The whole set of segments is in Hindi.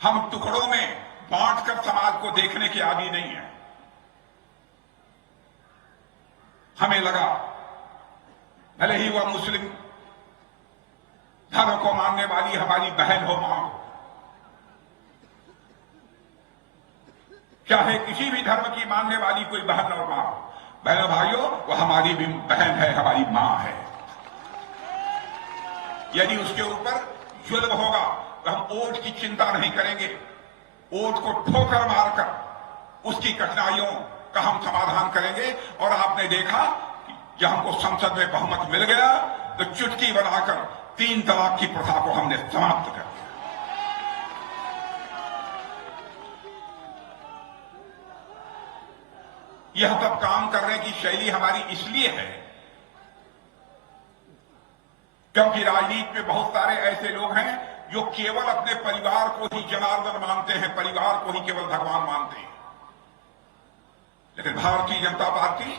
हम टुकड़ों में बांटकर समाज को देखने के आदी नहीं है। हमें लगा भले ही वह मुस्लिम धर्म को मानने वाली हमारी बहन हो, मां हो, चाहे किसी भी धर्म की मानने वाली कोई बहन और मां हो, बहनों भाइयों, वह हमारी भी बहन है, हमारी मां है। यदि उसके ऊपर जुल्म होगा तो हम वोट की चिंता नहीं करेंगे, वोट को ठोकर मारकर उसकी कठिनाइयों का हम समाधान करेंगे। और आपने देखा कि जब हमको संसद में बहुमत मिल गया तो चुटकी बनाकर 3 तलाक की प्रथा को हमने समाप्त कर दिया। यह सब काम करने की शैली हमारी इसलिए है क्योंकि राजनीति में बहुत सारे ऐसे लोग हैं जो केवल अपने परिवार को ही जनार्दन मानते हैं, परिवार को ही केवल भगवान मानते हैं। लेकिन भारतीय जनता पार्टी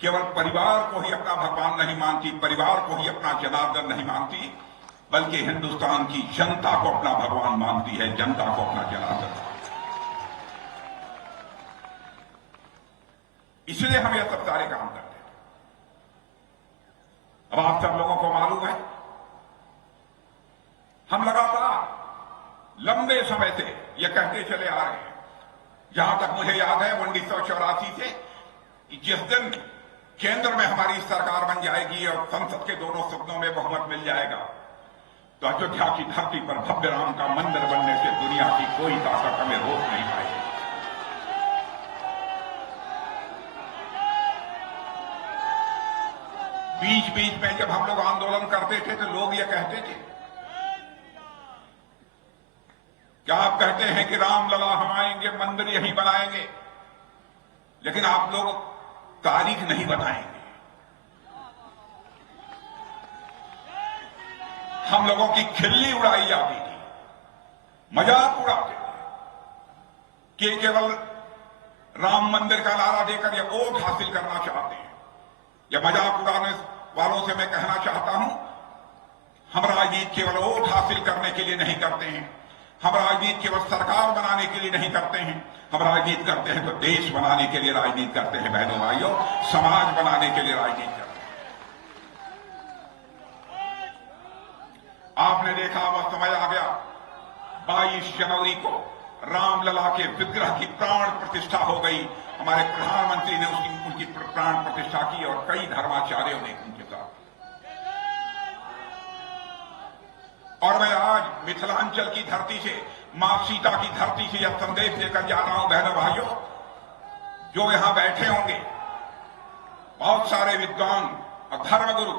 केवल परिवार को ही अपना भगवान नहीं मानती, परिवार को ही अपना जनार्दन नहीं मानती, बल्कि हिंदुस्तान की जनता को अपना भगवान मानती है, जनता को अपना जनार्दन मानती है। इसलिए हम यह सब सारे काम करते हैं। अब आप सब लोगों को मालूम है, हम लगातार लंबे समय से यह कहते चले आ रहे हैं, जहां तक मुझे याद है 1984 से, कि जिस दिन केंद्र में हमारी सरकार बन जाएगी और संसद के दोनों सदनों में बहुमत मिल जाएगा तो अयोध्या की धरती पर भव्य राम का मंदिर बनने से दुनिया की कोई ताकत हमें रोक नहीं पाएगी। बीच बीच में जब हम लोग आंदोलन करते थे तो लोग ये कहते थे, क्या आप कहते हैं कि रामलला हम आएंगे, मंदिर यहीं बनाएंगे, लेकिन आप लोग तारीख नहीं बताएंगे। हम लोगों की खिल्ली उड़ाई जाती थी, मजाक उड़ाते थे कि केवल राम मंदिर का नारा देकर ये वोट हासिल करना चाहते हैं। या मजाक उड़ाने वालों से मैं कहना चाहता हूं, हम राजनीति केवल वोट हासिल करने के लिए नहीं करते हैं, हम राजनीति केवल सरकार बनाने के लिए नहीं करते हैं, हम राजनीति करते हैं तो देश बनाने के लिए राजनीति करते हैं। बहनों भाइयों, समाज बनाने के लिए राजनीति करते हैं। आपने देखा वह समय आ गया 22 जनवरी को रामलला के विग्रह की प्राण प्रतिष्ठा हो गई। हमारे प्रधानमंत्री ने उनकी प्राण प्रतिष्ठा की और कई धर्माचार्यों ने उनके साथ। और मैं आज मिथिलांचल की धरती से, मां सीता की धरती से यह संदेश देकर जा रहा हूं, बहनों भाइयों, जो यहां बैठे होंगे बहुत सारे विद्वान और धर्मगुरु,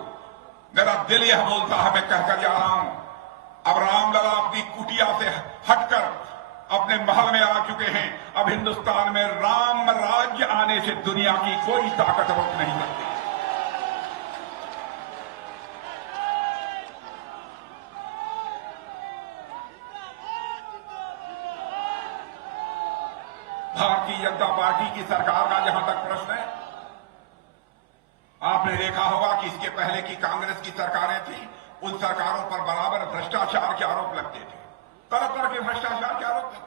मेरा दिल यह बोलता है, मैं कहकर जा रहा हूं, अब रामलला अपनी कुटिया से हटकर अपने महल में आ चुके हैं। अब हिंदुस्तान में राम राज्य आने से दुनिया की कोई ताकत रोक नहीं सकती। भारतीय जनता पार्टी की सरकार का जहां तक प्रश्न है, आपने देखा होगा कि इसके पहले की कांग्रेस की सरकारें थी, उन सरकारों पर बराबर भ्रष्टाचार के आरोप लगते थे, तरह तरह के भ्रष्टाचार के आरोप लगते।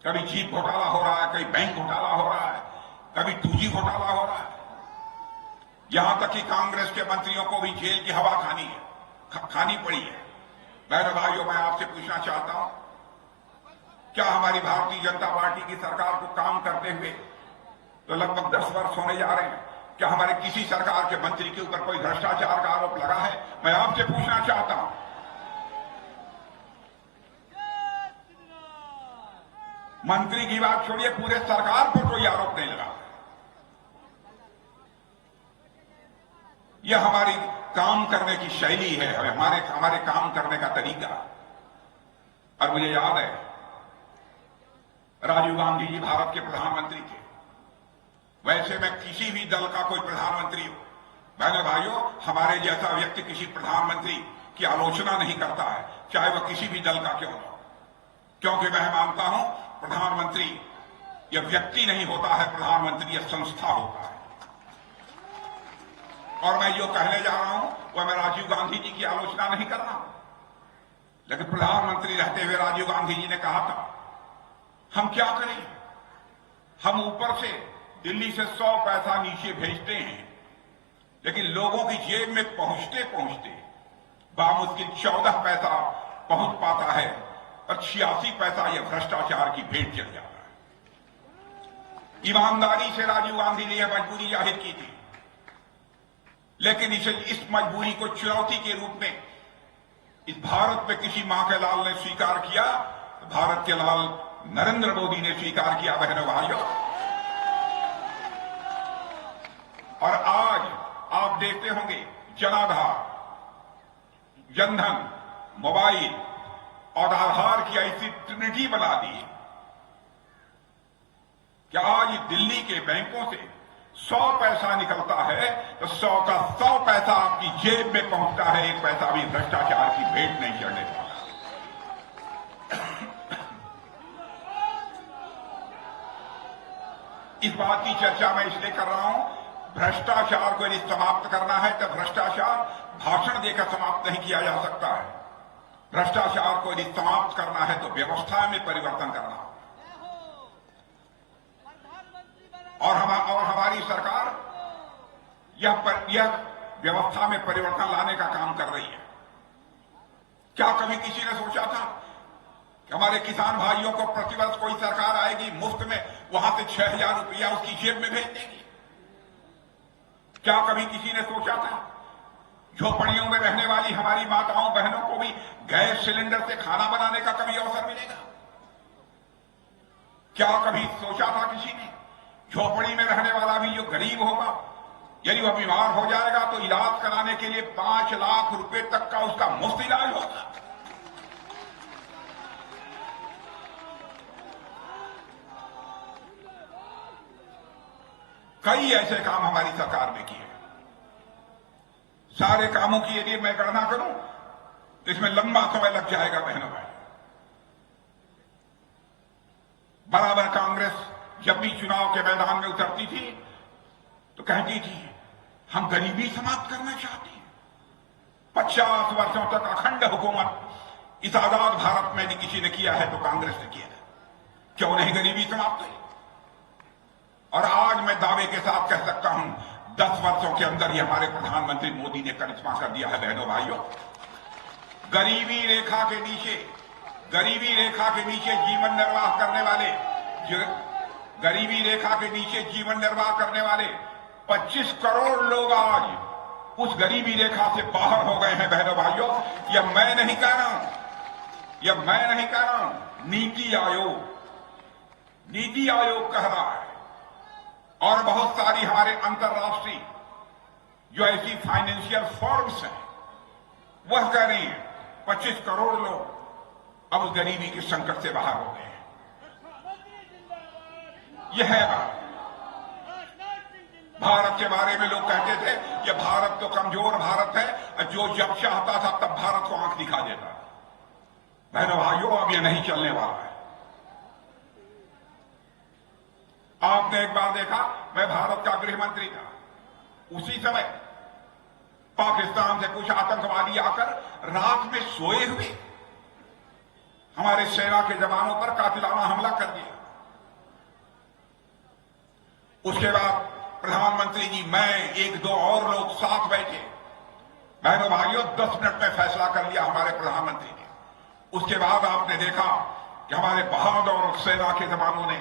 कभी जीप घोटाला हो रहा है, कभी बैंक घोटाला हो रहा है, कभी 2G घोटाला हो रहा है। यहां तक कि कांग्रेस के मंत्रियों को भी जेल की हवा खानी पड़ी है। बहनों भाइयों, मैं आपसे पूछना चाहता हूं, क्या हमारी भारतीय जनता पार्टी की सरकार को काम करते हुए तो लगभग 10 वर्ष होने जा रहे हैं, क्या हमारे किसी सरकार के मंत्री के ऊपर कोई भ्रष्टाचार का आरोप लगा है? मैं आपसे पूछना चाहता हूं। मंत्री की बात छोड़िए, पूरे सरकार पर कोई आरोप नहीं लगा। यह हमारी काम करने की शैली है, हमारे काम करने का तरीका। और मुझे याद है, राजीव गांधी जी भारत के प्रधानमंत्री थे। वैसे मैं किसी भी दल का कोई प्रधानमंत्री हो, बहनों भाइयों, हमारे जैसा व्यक्ति किसी प्रधानमंत्री की आलोचना नहीं करता है, चाहे वह किसी भी दल का क्यों न हो, क्योंकि मैं मानता हूं प्रधानमंत्री यह व्यक्ति नहीं होता है, प्रधानमंत्री यह संस्था होता है। और मैं जो कहने जा रहा हूं वह मैं राजीव गांधी जी की आलोचना नहीं कर रहा हूं, लेकिन प्रधानमंत्री रहते हुए राजीव गांधी जी ने कहा था, हम क्या करें, हम ऊपर से दिल्ली से 100 पैसा नीचे भेजते हैं, लेकिन लोगों की जेब में पहुंचते पहुंचते बामुश्किल 14 पैसा पहुंच पाता है और 86 पैसा यह भ्रष्टाचार की भेंट चढ़ जाता है। ईमानदारी से राजीव गांधी ने यह मजबूरी जाहिर की थी, लेकिन इस मजबूरी को चुनौती के रूप में इस भारत में किसी मां के लाल ने स्वीकार किया, तो भारत के लाल नरेंद्र मोदी ने स्वीकार किया। बहनों भाइयों, और आज आप देखते होंगे जनाधार, जनधन, मोबाइल और आधार की ऐसी ट्रिनिटी बना दी कि आज दिल्ली के बैंकों से 100 पैसा निकलता है तो 100 का 100 पैसा आपकी जेब में पहुंचता है, एक पैसा भी भ्रष्टाचार की भेंट नहीं चढ़ने वाला। इस बात की चर्चा मैं इसलिए कर रहा हूं, भ्रष्टाचार को यदि समाप्त करना है तो भ्रष्टाचार भाषण देकर समाप्त नहीं किया जा सकता है। भ्रष्टाचार को यदि समाप्त करना है तो व्यवस्था में परिवर्तन करना होगा। और हमारी सरकार यह व्यवस्था में परिवर्तन लाने का काम कर रही है। क्या कभी किसी ने सोचा था कि हमारे किसान भाइयों को प्रतिवर्ष कोई सरकार आएगी, मुफ्त में वहां से 6,000 रुपया उसकी जेब में भेज देगी? क्या कभी किसी ने सोचा था झोपड़ियों में रहने वाली हमारी माताओं बहनों को भी गैस सिलेंडर से खाना बनाने का कभी अवसर मिलेगा? क्या कभी सोचा था किसी ने झोपड़ी में रहने वाला भी जो गरीब होगा, यदि वह बीमार हो जाएगा तो इलाज कराने के लिए 5 लाख रुपए तक का उसका मुफ्त इलाज होगा? कई ऐसे काम हमारी सरकार ने किए। सारे कामों की यदि मैं गणना करूं तो इसमें लंबा समय लग जाएगा। बहनों भाई, बराबर कांग्रेस जब भी चुनाव के मैदान में उतरती थी तो कहती थी हम गरीबी समाप्त करना चाहते हैं। 50 वर्षों तक अखंड हुकूमत इस आजाद भारत में यदि किसी ने किया है तो कांग्रेस ने किया है। क्यों नहीं गरीबी समाप्त हुई? और आज मैं दावे के साथ कह सकता हूं 10 वर्षों के अंदर ही हमारे प्रधानमंत्री मोदी ने करिश्मा कर दिया है। बहनों भाइयों, गरीबी रेखा के नीचे जीवन निर्वाह करने वाले गरीबी रेखा के नीचे जीवन निर्वाह करने वाले 25 करोड़ लोग आज उस गरीबी रेखा से बाहर हो गए हैं। बहनों भाइयों, यह मैं नहीं कह रहा हूं, नीति आयोग कह रहा है। और बहुत सारी हमारे अंतर्राष्ट्रीय जो ऐसी फाइनेंशियल फर्म्स हैं वह कह रही हैं 25 करोड़ लोग अब उस गरीबी के संकट से बाहर हो गए हैं। यह है भारत के बारे में लोग कहते थे कि भारत तो कमजोर भारत है, जो जब चाहता था तब भारत को आंख दिखा देता। बहनों भाइयों, अब यह नहीं चलने वाला है। आपने एक बार देखा, मैं भारत का गृह मंत्री था, उसी समय पाकिस्तान से कुछ आतंकवादी आकर रात में सोए हुए हमारे सेना के जवानों पर कातिलाना हमला कर दिया। उसके बाद प्रधानमंत्री जी, मैं, 1-2 और लोग साथ बैठे। बहनों भाइयों, 10 मिनट में फैसला कर लिया हमारे प्रधानमंत्री ने। उसके बाद आपने देखा कि हमारे बहादुर सेना के जवानों ने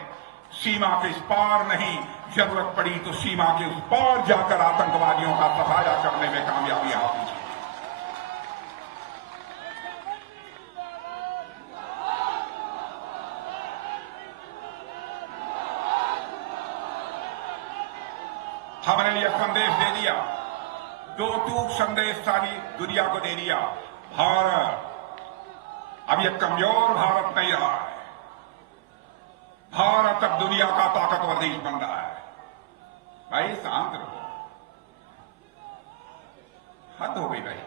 सीमा के इस पार नहीं, जरूरत पड़ी तो सीमा के उस पार जाकर आतंकवादियों का सफाया करने में कामयाबी हासिल की। हमने यह संदेश दे दिया, 2 टूक संदेश सारी दुनिया को दे दिया, भारत अब यह कमजोर भारत नहीं रहा है। भारत अब दुनिया का ताकतवर देश बन रहा है। भाई शांत रहो, हद हो गई भाई,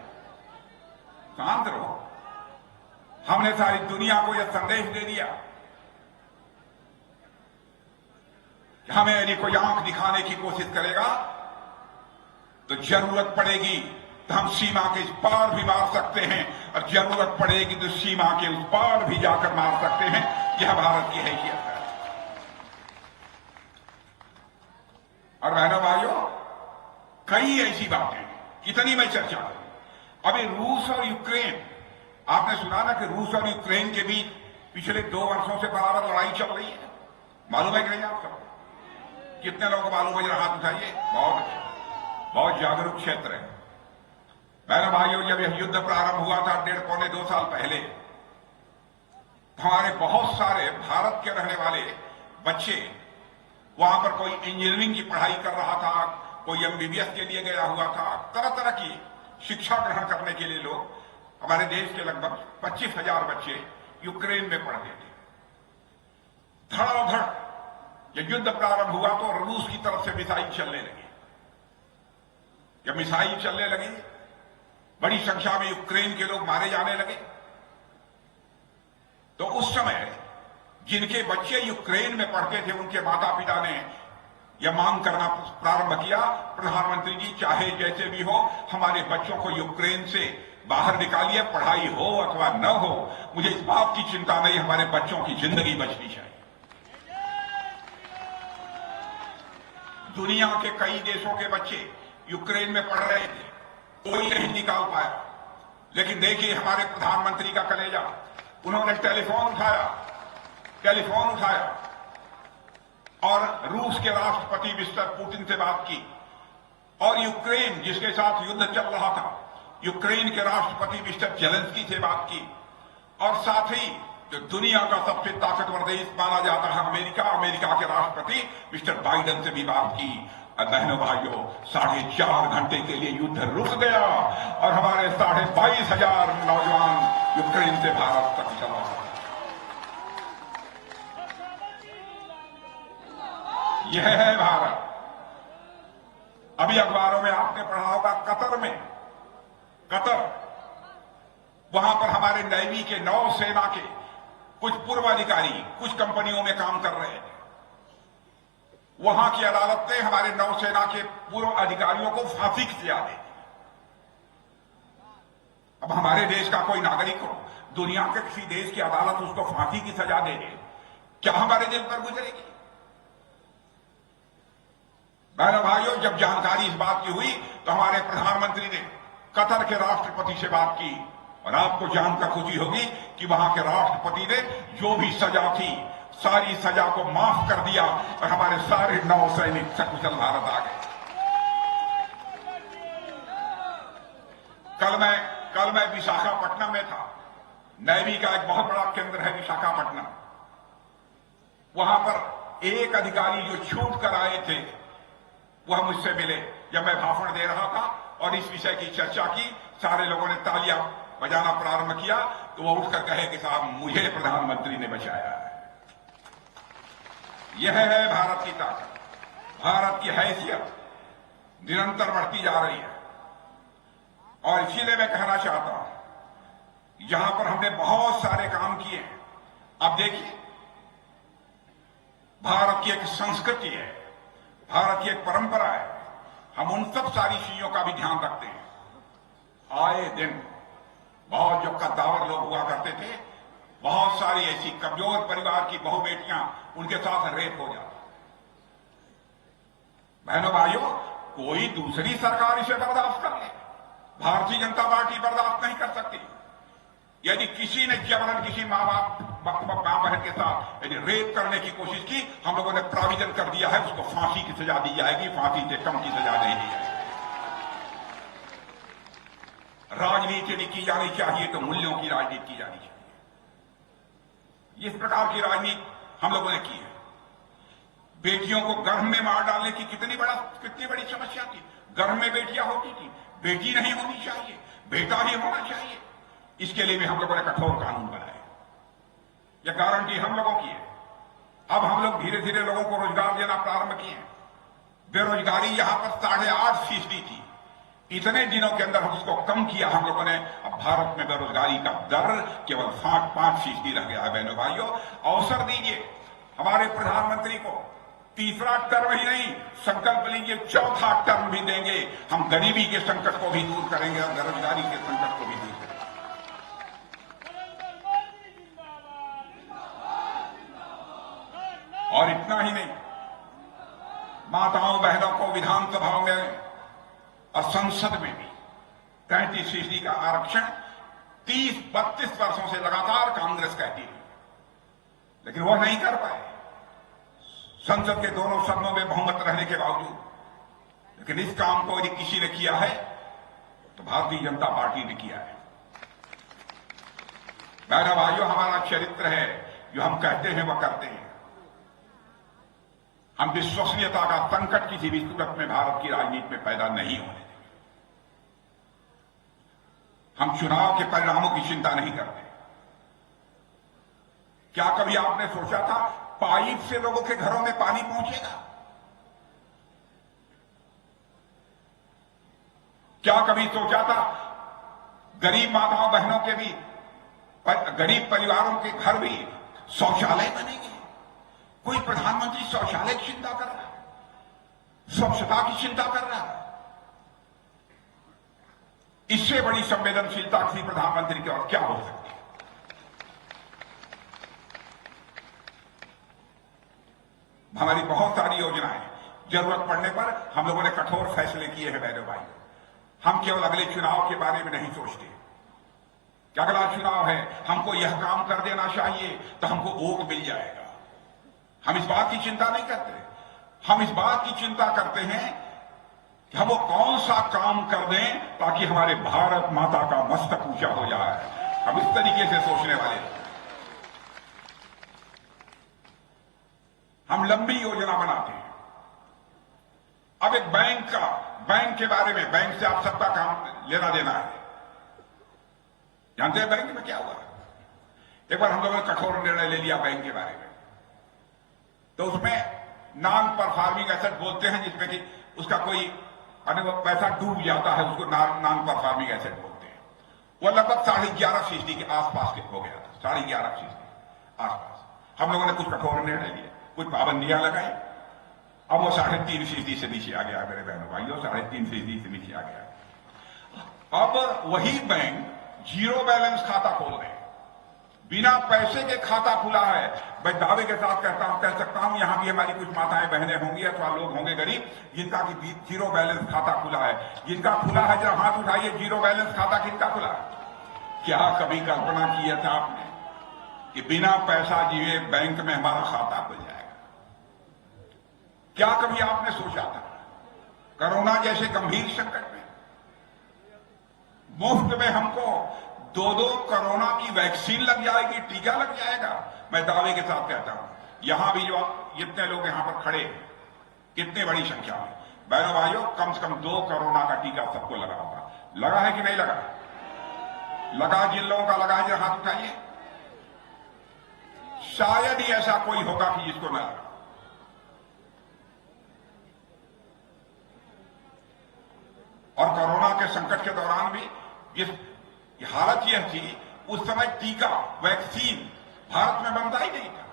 शांत रहो। हमने सारी दुनिया को यह संदेश दे दिया कि हमें यदि कोई आंख दिखाने की कोशिश करेगा तो जरूरत पड़ेगी तो हम सीमा के इस पार भी मार सकते हैं और जरूरत पड़ेगी तो सीमा के उस पार भी जाकर मार सकते हैं। यह भारत की हैसियत है। और बहनों भाइयों, कई ऐसी बातें हैं, कितनी मैं चर्चा करूं। अभी रूस और यूक्रेन, आपने सुना ना कि रूस और यूक्रेन के बीच पिछले 2 वर्षों से बराबर लड़ाई चल रही है। मालूम है कि नहीं आप सबको? कितने लोगों को मालूम है? जरा हाथ उठाइए। बहुत अच्छा, बहुत जागरूक क्षेत्र है। बहनों भाइयों, जब यह युद्ध प्रारंभ हुआ था 1.5-2 साल पहले, हमारे बहुत सारे भारत के रहने वाले बच्चे, वहां पर कोई इंजीनियरिंग की पढ़ाई कर रहा था, कोई एमबीबीएस के लिए गया हुआ था, तरह तरह की शिक्षा ग्रहण करने के लिए लोग, हमारे देश के लगभग 25,000 बच्चे यूक्रेन में पढ़ते थे। धड़ाधड़ जब युद्ध प्रारंभ हुआ तो रूस की तरफ से मिसाइल चलने लगी। जब मिसाइल चलने लगी, बड़ी संख्या में यूक्रेन के लोग मारे जाने लगे। तो उस समय जिनके बच्चे यूक्रेन में पढ़ते थे, उनके माता पिता ने यह मांग करना प्रारंभ किया, प्रधानमंत्री जी, चाहे जैसे भी हो, हमारे बच्चों को यूक्रेन से बाहर निकालिए, पढ़ाई हो अथवा न हो, मुझे इस बात की चिंता नहीं, हमारे बच्चों की जिंदगी बचनी चाहिए। दुनिया के कई देशों के बच्चे यूक्रेन में पढ़ रहे थे, कोई नहीं निकाल पाया। लेकिन देखिए हमारे प्रधानमंत्री का कलेजा, उन्होंने टेलीफोन उठाया और रूस के राष्ट्रपति मिस्टर पुतिन से बात की, और यूक्रेन जिसके साथ युद्ध चल रहा था, यूक्रेन के राष्ट्रपति मिस्टर जेलेंस्की से बात की, और साथ ही जो दुनिया का सबसे ताकतवर देश माना जाता है अमेरिका के राष्ट्रपति मिस्टर बाइडेन से भी बात की। और बहनों भाइयों, 4.5 घंटे के लिए युद्ध रुक गया और हमारे 22,500 नौजवान यूक्रेन से भारत तक चला। यह है भारत। अभी अखबारों में आपने पढ़ा होगा कतर, वहां पर हमारे नेवी के, नौसेना के कुछ पूर्व अधिकारी कुछ कंपनियों में काम कर रहे हैं। वहां की अदालत ने हमारे नौसेना के पूर्व अधिकारियों को फांसी की सजा दी। अब हमारे देश का कोई नागरिक हो, दुनिया के किसी देश की अदालत उसको फांसी की सजा दे दे, क्या हमारे दिल पर गुजरेगी? बहनों भाइयों, जब जानकारी इस बात की हुई तो हमारे प्रधानमंत्री ने कतर के राष्ट्रपति से बात की, और आपको जानकर खुशी होगी कि वहां के राष्ट्रपति ने जो भी सजा थी, सारी सजा को माफ कर दिया और हमारे सारे नौसैनिक सकुशल भारत आ गए। कल मैं विशाखापट्टनम में था। नेवी का एक बहुत बड़ा केंद्र है विशाखापट्टनम। वहां पर एक अधिकारी जो छूट कर आए थे, वह मुझसे मिले जब मैं भाषण दे रहा था और इस विषय की चर्चा की। सारे लोगों ने तालियां बजाना प्रारंभ किया तो वह उठकर कहे कि साहब, मुझे प्रधानमंत्री ने बचाया है। यह है भारत की ताकत। भारत की हैसियत निरंतर बढ़ती जा रही है। और इसीलिए मैं कहना चाहता हूं, यहां पर हमने बहुत सारे काम किए हैं। अब देखिए, भारत की एक संस्कृति है, भारत की एक परंपरा है, हम उन सब सारी चीजों का भी ध्यान रखते हैं। आए दिन बहुत जो कद्दावर लोग हुआ करते थे, बहुत सारी ऐसी कमजोर परिवार की बहु बेटियां, उनके साथ रेप हो जाता। बहनों भाइयों, कोई दूसरी सरकार इसे बर्दाश्त कर ले, भारतीय जनता पार्टी बर्दाश्त नहीं कर सकती। यदि किसी ने जबरन किसी मां बहन के साथ यदि रेप करने की कोशिश की, हम लोगों ने प्रोविजन कर दिया है, उसको फांसी की सजा दी जाएगी, फांसी से कम की सजा नहीं दी जाएगी। राजनीति नहीं की जानी चाहिए तो मूल्यों की राजनीति की जानी चाहिए। इस प्रकार की राजनीति हम लोगों ने की है। बेटियों को गर्भ में मार डालने की कितनी बड़ी समस्या थी। गर्भ में बेटियां होती थी, बेटी नहीं होनी चाहिए, बेटा ही होना चाहिए। इसके लिए भी हम लोगों ने कठोर कानून बनाए। यह गारंटी हम लोगों की है। अब हम लोग धीरे धीरे लोगों को रोजगार देना प्रारंभ किए। बेरोजगारी यहां पर 8.5% थी, इतने दिनों के अंदर हम उसको कम किया हम लोगों ने। अब भारत में बेरोजगारी का दर केवल 5% रह गया है। बहनों भाइयों, अवसर दीजिए हमारे प्रधानमंत्री को तीसरा टर्म ही नहीं, संकल्प लीजिए चौथा टर्म भी देंगे। हम गरीबी के संकट को भी दूर करेंगे और बेरोजगारी के संकट को भी दूर करेंगे। और इतना ही नहीं, माताओं बहनों को विधानसभाओं में और संसद में भी 33% का आरक्षण 30-32 वर्षों से लगातार कांग्रेस कहती है, लेकिन वो नहीं कर पाए संसद के दोनों सदनों में बहुमत रहने के बावजूद। लेकिन इस काम को यदि किसी ने किया है तो भारतीय जनता पार्टी ने किया है। बहनों भाइयों, हमारा चरित्र है, जो हम कहते हैं वह करते हैं। हम विश्वसनीयता का संकट किसी भी सूरत में भारत की राजनीति में पैदा नहीं होने देंगे। हम चुनाव के परिणामों की चिंता नहीं करते। क्या कभी आपने सोचा था पाइप से लोगों के घरों में पानी पहुंचेगा? क्या कभी सोचा था गरीब माताओं बहनों के भी, गरीब परिवारों के घर भी शौचालय बनेंगे? कोई प्रधानमंत्री शौचालय की चिंता कर रहा है, स्वच्छता की चिंता कर रहा है? इससे बड़ी संवेदनशीलता किसी प्रधानमंत्री की और क्या हो सकती है? हमारी बहुत सारी योजनाएं, जरूरत पड़ने पर हम लोगों ने कठोर फैसले किए हैं। बहनों भाई, हम केवल अगले चुनाव के बारे में नहीं सोचते कि अगला चुनाव है, हमको यह काम कर देना चाहिए तो हमको वोट मिल जाएगा। हम इस बात की चिंता नहीं करते। हम इस बात की चिंता करते हैं कि हम वो कौन सा काम कर दें ताकि हमारे भारत माता का मस्तक ऊंचा हो जाए। हम इस तरीके से सोचने वाले हैं। हम लंबी योजना बनाते हैं। अब एक बैंक के बारे में, बैंक से आप सबका काम लेना देना है। जानते हैं बैंक में क्या हुआ? एक बार हम लोगों ने कठोर निर्णय ले लिया बैंक के बारे में, तो उसमें नॉन परफॉर्मिंग एसेट बोलते हैं, जिसमें कि उसका कोई पैसा डूब जाता है, उसको नॉन परफॉर्मिंग एसेट बोलते हैं। वो लगभग 11.5% के आसपास हो गया था, 11.5% आसपास। हम लोगों ने कुछ कठोर निर्णय लिए, कुछ पाबंदियां लगाई। अब वो 3.5% से नीचे आ गया। मेरे बहनों भाइयों, 3.5% से नीचे आ गया। अब वही बैंक जीरो बैलेंस खाता खोल रहे हैं, बिना पैसे के खाता खुला है। मैं दावे के साथ कह सकता हूं, यहां भी हमारी कुछ माताएं बहनें होंगी अथवा लोग होंगे गरीब, जिनका की जीरो बैलेंस खाता खुला है। जिनका खुला है जरा हाथ उठाइए, जीरो बैलेंस खाता किनका खुला है? क्या कभी कल्पना किया था आपने कि बिना पैसा दिए बैंक में हमारा खाता खुल जाएगा? क्या कभी आपने सोचा था कोरोना जैसे गंभीर संकट में मुफ्त में हमको 2 कोरोना की वैक्सीन लग जाएगी, टीका लग जाएगा? मैं दावे के साथ कहता हूं, यहां भी जो जितने लोग यहां पर खड़े, कितने बड़ी संख्या में बहनों भाइयों, कम से कम 2 कोरोना का टीका सबको लगा होगा। लगा है कि नहीं लगा? लगा जिन लोगों का लगा है जरा हाथ उठाइए। शायद ही ऐसा कोई होगा कि जिसको न लगा। और कोरोना के संकट के दौरान भी जिस हालत यह थी, उस समय टीका, वैक्सीन भारत में बनता ही नहीं था।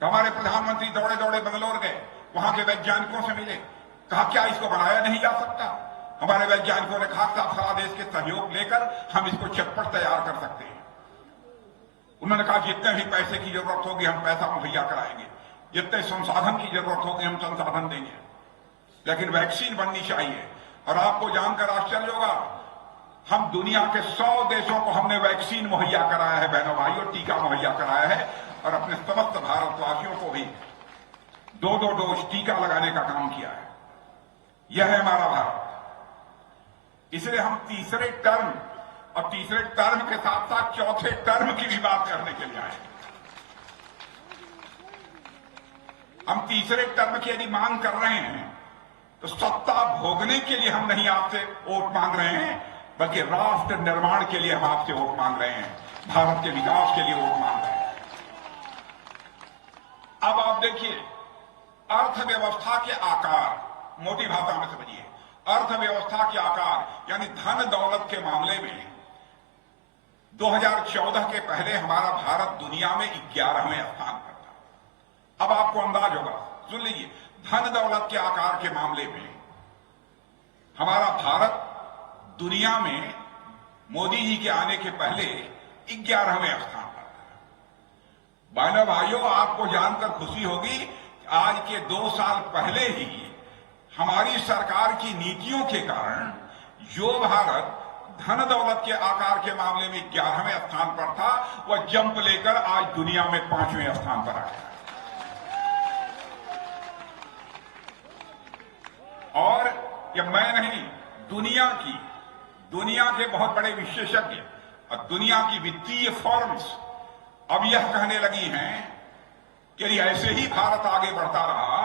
तो हमारे प्रधानमंत्री दौड़े दौड़े बंगलौर गए, वहां के वैज्ञानिकों से मिले, कहा क्या इसको बनाया नहीं जा सकता? हमारे वैज्ञानिकों ने कहा सारा देश के सहयोग लेकर हम इसको चटपट तैयार कर सकते हैं। उन्होंने कहा जितने भी पैसे की जरूरत होगी हम पैसा मुहैया कराएंगे, जितने संसाधन की जरूरत होगी हम संसाधन देंगे, लेकिन वैक्सीन बननी चाहिए। और आपको जानकर आश्चर्य होगा, हम दुनिया के 100 देशों को हमने वैक्सीन मुहैया कराया है बहनों भाइयों, टीका मुहैया कराया है। और अपने समस्त भारतवासियों को भी 2 डोज टीका लगाने का काम किया है। यह है हमारा भारत। इसलिए हम तीसरे टर्म और तीसरे टर्म के साथ साथ चौथे टर्म की भी बात करने के लिए आए। हम तीसरे टर्म की यदि मांग कर रहे हैं तो सत्ता भोगने के लिए हम नहीं आपसे वोट मांग रहे हैं, बल्कि राष्ट्र निर्माण के लिए हम आपसे वोट मांग रहे हैं, भारत के विकास के लिए वोट मांग रहे हैं। अब आप देखिए, अर्थव्यवस्था के आकार, मोटी भाषा में समझिए, अर्थव्यवस्था के आकार यानी धन दौलत के मामले में 2014 के पहले हमारा भारत दुनिया में 11वें स्थान पर था। अब आपको अंदाज होगा सुन लीजिए, धन दौलत के आकार के मामले में हमारा भारत दुनिया में मोदी जी के आने के पहले 11वें स्थान पर था। बहनों भाइयों, आपको जानकर खुशी होगी, आज के 2 साल पहले ही हमारी सरकार की नीतियों के कारण जो भारत धन दौलत के आकार के मामले में 11वें स्थान पर था, वह जंप लेकर आज दुनिया में 5वें स्थान पर आ गया। और यह मैं नहीं, दुनिया के बहुत बड़े विशेषज्ञ और दुनिया की वित्तीय फर्म्स अब यह कहने लगी हैं कि यदि ऐसे ही भारत आगे बढ़ता रहा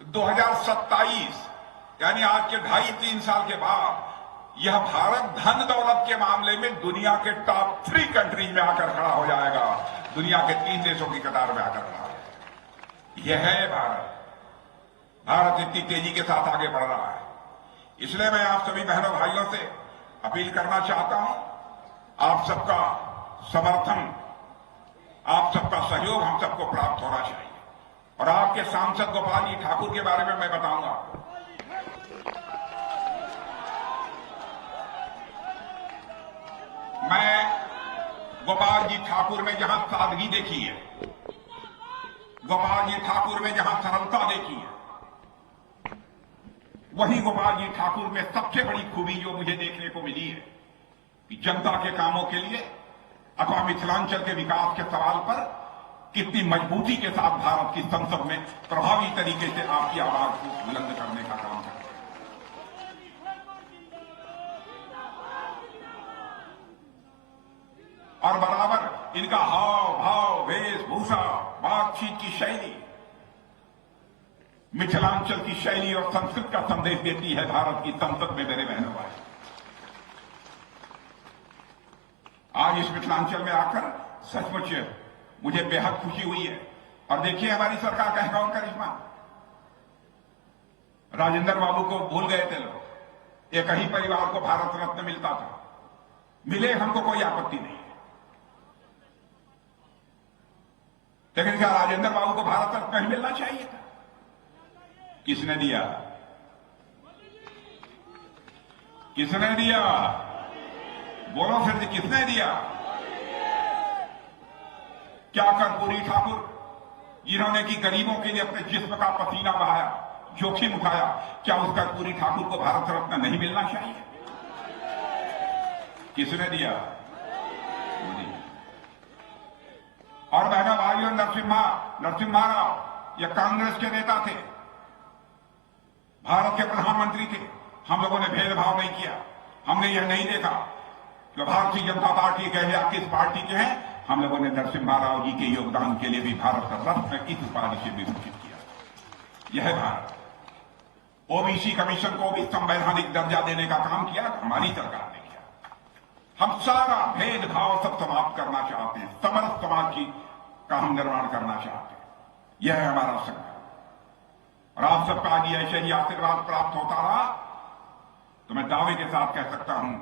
तो 2027 यानी आज के 2.5-3 साल के बाद यह भारत धन दौलत के मामले में दुनिया के टॉप 3 कंट्रीज में आकर खड़ा हो जाएगा, दुनिया के 3 देशों की कतार में आकर खड़ा हो जाएगा। यह है भारत इतनी तेजी के साथ आगे बढ़ रहा है। इसलिए मैं आप सभी बहनों भाइयों से अपील करना चाहता हूं, आप सबका समर्थन, आप सबका सहयोग हम सबको प्राप्त होना चाहिए। और आपके सांसद गोपाल जी ठाकुर के बारे में मैं बताऊंगा आपको। मैं गोपाल जी ठाकुर में जहां सादगी देखी है, गोपाल जी ठाकुर में जहां सरलता देखी है, वही गोपाल जी ठाकुर में सबसे बड़ी खूबी जो मुझे देखने को मिली है कि जनता के कामों के लिए अथवा मिथिलांचल के विकास के सवाल पर कितनी मजबूती के साथ भारत की संसद में प्रभावी तरीके से आपकी आवाज को बुलंद करने का काम करते हैं। और बराबर इनका हाव भाव, वेशभूषा, बातचीत की शैली मिथिलांचल की शैली और संस्कृति का संदेश देती है भारत की संसद में। मेरे बहनों भाई, आज इस मिथिलांचल में आकर सचमुच मुझे बेहद खुशी हुई है। और देखिए, हमारी सरकार का कौन करिश्मा, राजेंद्र बाबू को भूल गए थे लोग। एक ही परिवार को भारत रत्न मिलता था, मिले, हमको कोई आपत्ति नहीं है, लेकिन क्या राजेंद्र बाबू को भारत रत्न नहीं मिलना चाहिए था? किसने दिया? किसने दिया? बोलो फिर, किसने दिया? क्या कर्पूरी ठाकुर, जिन्होंने की गरीबों के लिए अपने जिस्म का पसीना बहाया, जोखिम उठाया, क्या उस कर्पूरी ठाकुर को भारत रत्न नहीं मिलना चाहिए? किसने दिया? मोदी। और बहनों भाइयों, नरसिम्हा राव, ये कांग्रेस के नेता थे, भारत के प्रधानमंत्री थे। हम लोगों ने भेदभाव नहीं किया, हमने यह नहीं देखा कि भारतीय जनता पार्टी के या किस पार्टी के हैं। हम लोगों ने नरसिम्हा राव जी के योगदान के लिए भी भारत का रत्न इस उपाधि से विभूषित किया। यह है भारत। ओबीसी कमीशन को भी संवैधानिक दर्जा देने का काम किया, हमारी सरकार ने किया। हम सारा भेदभाव सब समाप्त करना चाहते हैं, समरस समाज का हम निर्माण करना चाहते हैं। यह है हमारा संकल्प। और आप सबका आगे ऐसे ही आशीर्वाद प्राप्त होता रहा तो मैं दावे के साथ कह सकता हूं,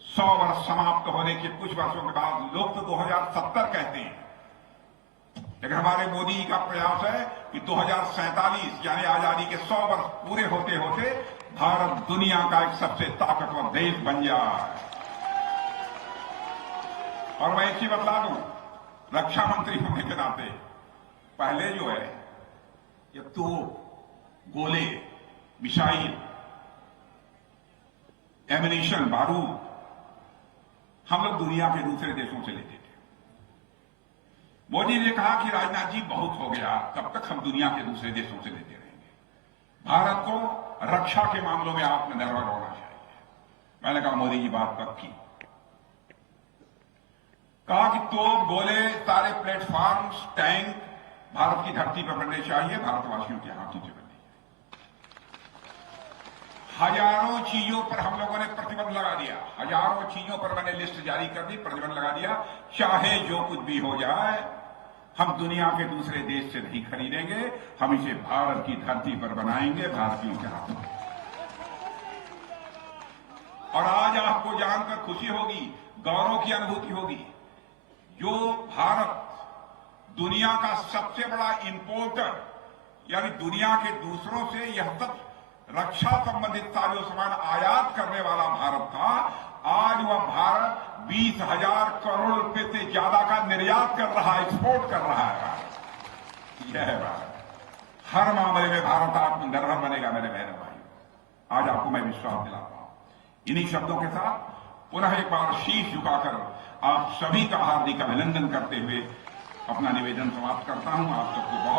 100 वर्ष समाप्त होने के कुछ वर्षों के बाद, लोग तो 2070 कहते हैं, लेकिन हमारे मोदी जी का प्रयास है कि 2047 यानी आजादी के 100 वर्ष पूरे होते होते भारत दुनिया का एक सबसे ताकतवर देश बन जाए। और मैं एक चीज बतला दूं, रक्षा मंत्री होने के नाते, पहले जो है ये तो गोले, मिसाइल, एमिनेशन, बारूद हम लोग दुनिया के दूसरे देशों से लेते थे। मोदी ने कहा कि राजनाथ जी बहुत हो गया, कब तक हम दुनिया के दूसरे देशों से लेते रहेंगे, भारत को रक्षा के मामलों में आत्मनिर्भर होना चाहिए। मैंने कहा मोदी जी बात पक्की। कहा कि तो गोले, सारे प्लेटफॉर्म्स, टैंक भारत की धरती पर बनने चाहिए, भारतवासियों के हाथों से बनने चाहिए। हजारों चीजों पर हम लोगों ने प्रतिबंध लगा दिया, हजारों चीजों पर मैंने लिस्ट जारी कर दी, प्रतिबंध लगा दिया। चाहे जो कुछ भी हो जाए, हम दुनिया के दूसरे देश से नहीं खरीदेंगे, हम इसे भारत की धरती पर बनाएंगे, भारतीयों के हाथों में। और आज आपको जानकर खुशी होगी, गौरव की अनुभूति होगी, जो भारत दुनिया का सबसे बड़ा इंपोर्टर, यानी दुनिया के दूसरों से यह सब रक्षा संबंधित साजो सामान आयात करने वाला भारत था। आज वह भारत 20,000 करोड़ रुपए से ज्यादा का निर्यात कर रहा है, एक्सपोर्ट कर रहा है। यह है भारत। हर मामले में भारत आत्मनिर्भर बनेगा मेरे बहन भाई। आज आपको मैं विश्वास दिलाता हूं। इन्हीं शब्दों के साथ पुनः एक बार शीश झुकाकर आप सभी का हार्दिक अभिनंदन करते हुए अपना निवेदन समाप्त करता हूं। आप सबको बहुत